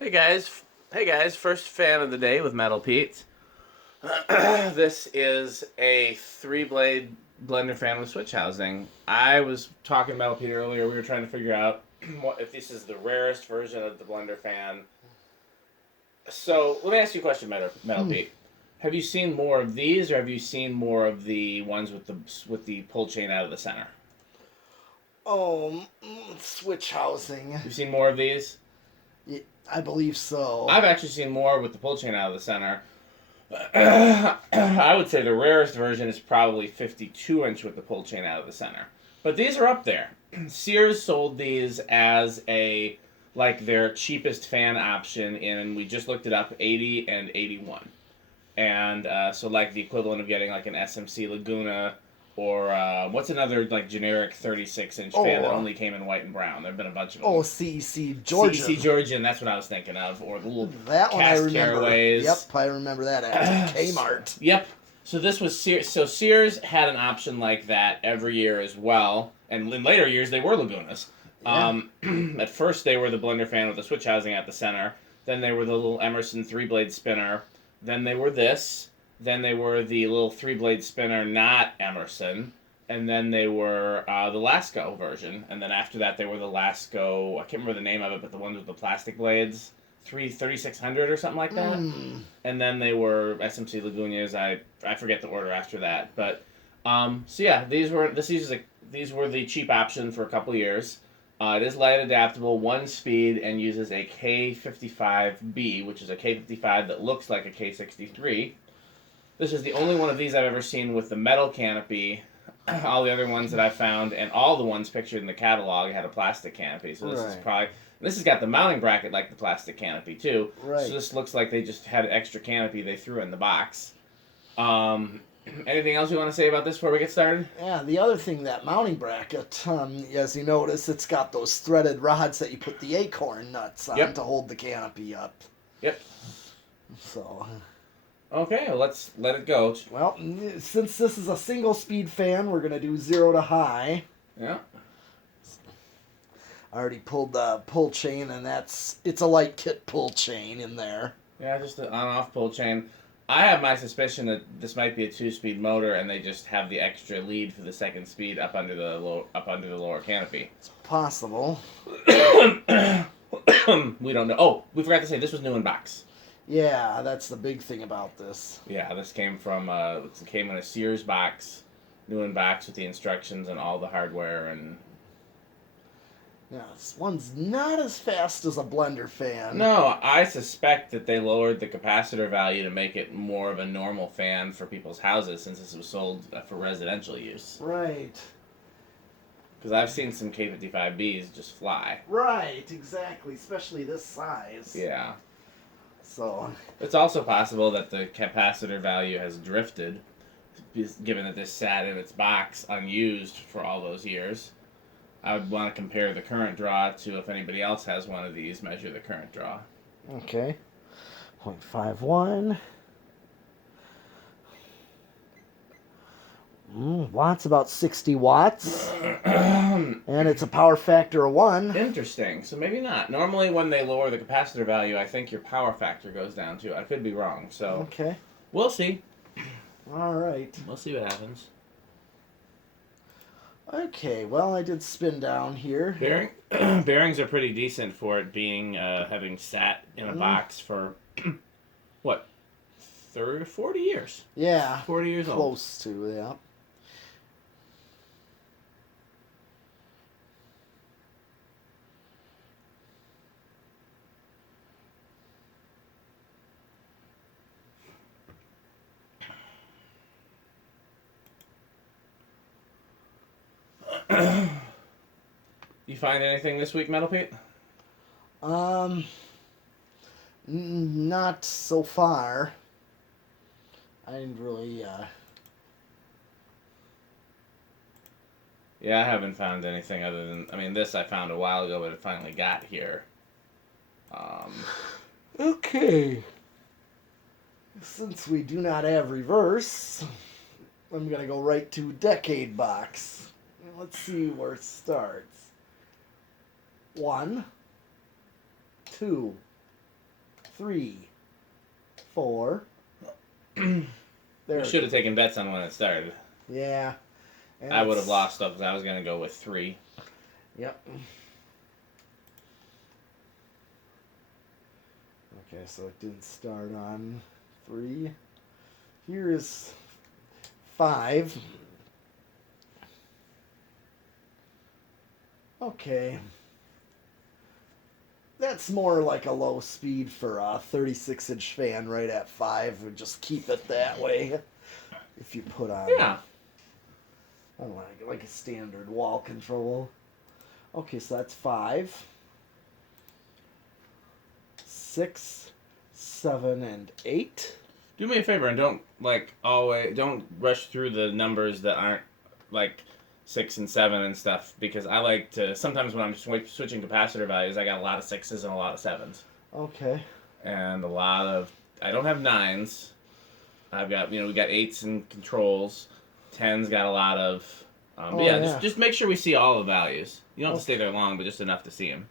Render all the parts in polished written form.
Hey guys, first fan of the day with Metal Pete. This is a 3-blade Blenderfan with switch housing. I was talking to Metal Pete earlier. We were trying to figure out if this is the rarest version of the Blenderfan. So let me ask you a question, Metal Pete. Have you seen more of these, or have you seen more of the ones with the pull chain out of the center? Oh, switch housing. You've seen more of these? Yeah, I believe so. I've actually seen more with the pull chain out of the center. I would say the rarest version is probably 52-inch with the pull chain out of the center. But these are up there. Sears sold these as their cheapest fan option in, we just looked it up, 80 and 81. And so the equivalent of getting like an SMC Laguna or what's another generic 36-inch fan that only came in white and brown. There have been a bunch of them. Oh, CEC Georgian. CEC Georgian, that's what I was thinking of. Or the little that one I remember. Caraway's. Yep, I remember that at Kmart. Yep. So this was Sears. So Sears had an option like that every year as well. And in later years, they were Lagunas. Yeah. At first, they were the Blenderfan with the switch housing at the center. Then they were the little Emerson 3-blade spinner. Then they were this. Then they were the little 3-blade spinner, not Emerson. And then they were the Lasco version. And then after that, they were the Lasco, I can't remember the name of it, but the ones with the plastic blades, 3600 or something like that. And then they were SMC Lagunas. I forget the order after that. But, so yeah, these were the cheap option for a couple years. It is light adaptable, 1 speed, and uses a K55B, which is a K55 that looks like a K63. This is the only one of these I've ever seen with the metal canopy. All the other ones that I found, and all the ones pictured in the catalog, had a plastic canopy. So this is probably... This has got the mounting bracket like the plastic canopy, too. Right. So this looks like they just had an extra canopy they threw in the box. Anything else you want to say about this before we get started? Yeah, the other thing, that mounting bracket, as you notice, it's got those threaded rods that you put the acorn nuts on to hold the canopy up. Yep. So... Okay, well, let's let it go. Well, since this is a single-speed fan, we're going to do 0 to high. Yeah. I already pulled the pull chain, and it's a light kit pull chain in there. Yeah, just an on-off pull chain. I have my suspicion that this might be a 2-speed motor, and they just have the extra lead for the second speed up under the lower canopy. It's possible. We don't know. Oh, we forgot to say this was new in box. Yeah, that's the big thing about this. Yeah, this came in a Sears box, new in box with the instructions and all the hardware and. Yeah, this one's not as fast as a Blenderfan. No, I suspect that they lowered the capacitor value to make it more of a normal fan for people's houses, since this was sold for residential use. Right. Because I've seen some K55Bs just fly. Right, exactly, especially this size. Yeah. So it's also possible that the capacitor value has drifted, given that this sat in its box unused for all those years. I would want to compare the current draw to, if anybody else has one of these, measure the current draw. Okay. 0.51. Watts, about 60 watts. And it's a power factor of 1. Interesting. So maybe not. Normally when they lower the capacitor value, I think your power factor goes down too. I could be wrong. So okay. We'll see. All right. We'll see what happens. Okay, well, I did spin down here. Bearings are pretty decent for it being, having sat in a box for, what, 30 or 40 years? Yeah. 40 years old. Close to, yeah. You find anything this week, Metal Pete? Not so far. I didn't really, Yeah, I haven't found anything other than, this I found a while ago, but it finally got here. Okay. Since we do not have reverse, I'm going to go right to decade box. Let's see where it starts. 1, 2, 3, 4. We There. should have taken bets on when it started. Yeah. And I would have lost though, because I was gonna go with 3. Yep. Okay, so it didn't start on 3. Here is 5. Okay. That's more like a low speed for a 36-inch fan right at 5. We just keep it that way. If you put on, Yeah. I don't know, like a standard wall control. Okay, so that's 5, 6, 7, and 8. Do me a favor and don't rush through the numbers that aren't like 6 and 7 and stuff, because I like to, sometimes when I'm switching capacitor values, I got a lot of 6s and a lot of 7s. Okay. And I don't have 9s. I've got, we got 8s and controls. 10's got a lot of, but yeah. Just make sure we see all the values. You don't have to stay there long, but just enough to see them.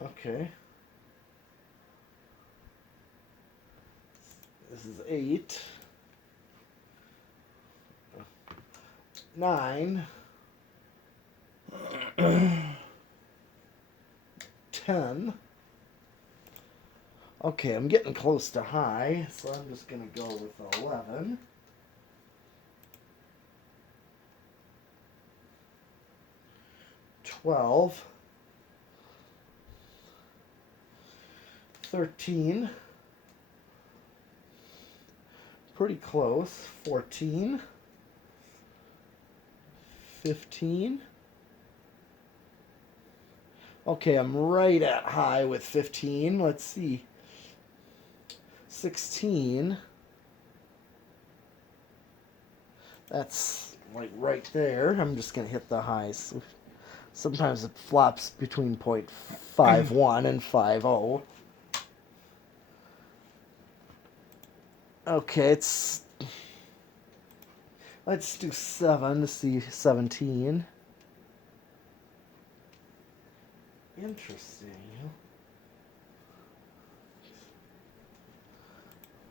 Okay. This is 8. 9. 10. Okay, I'm getting close to high, so I'm just going to go with 11. 12. 13. Pretty close. 14. 15. Okay, I'm right at high with 15. Let's see. 16. That's like right there. I'm just going to hit the highs. Sometimes it flops between 0.51 and 50. Okay, let's do 7 to see 17. Interesting.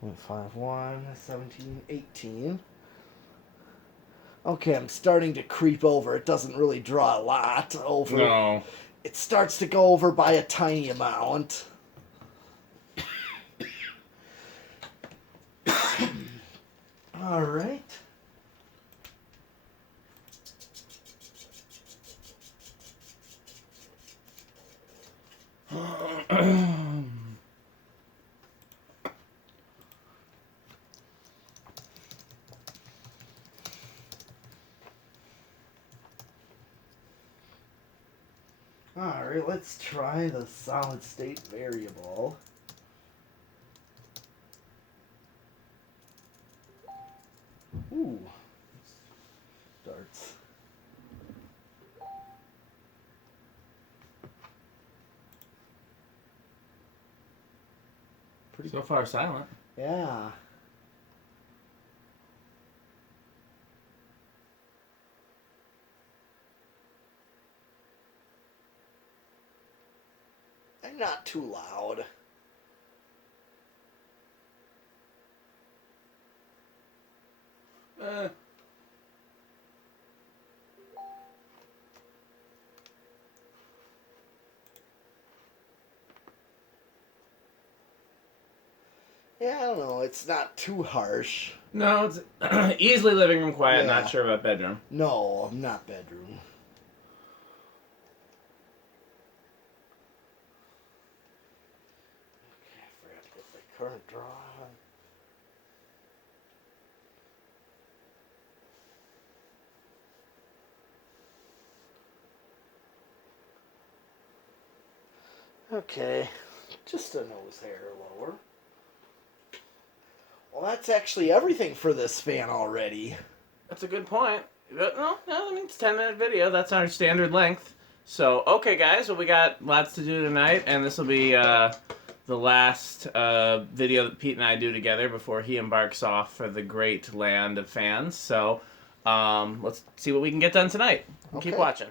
0.51, 17, 18. Okay, I'm starting to creep over. It doesn't really draw a lot over. No. It starts to go over by a tiny amount. All right. Alright, let's try the solid state variable. Ooh. Starts. Pretty So far silent. Yeah. I'm not too loud. Yeah, I don't know. It's not too harsh. No, it's easily living room quiet. Yeah. Not sure about bedroom. No, not bedroom. Okay, I forgot to get the current draw on. Okay, just a nose hair lower. Well, that's actually everything for this fan already. That's a good point. No, I mean, it's a 10-minute video. That's our standard length. So, okay, guys, well, we got lots to do tonight, and this will be the last video that Pete and I do together before he embarks off for the great land of fans. So, let's see what we can get done tonight. Okay. Keep watching.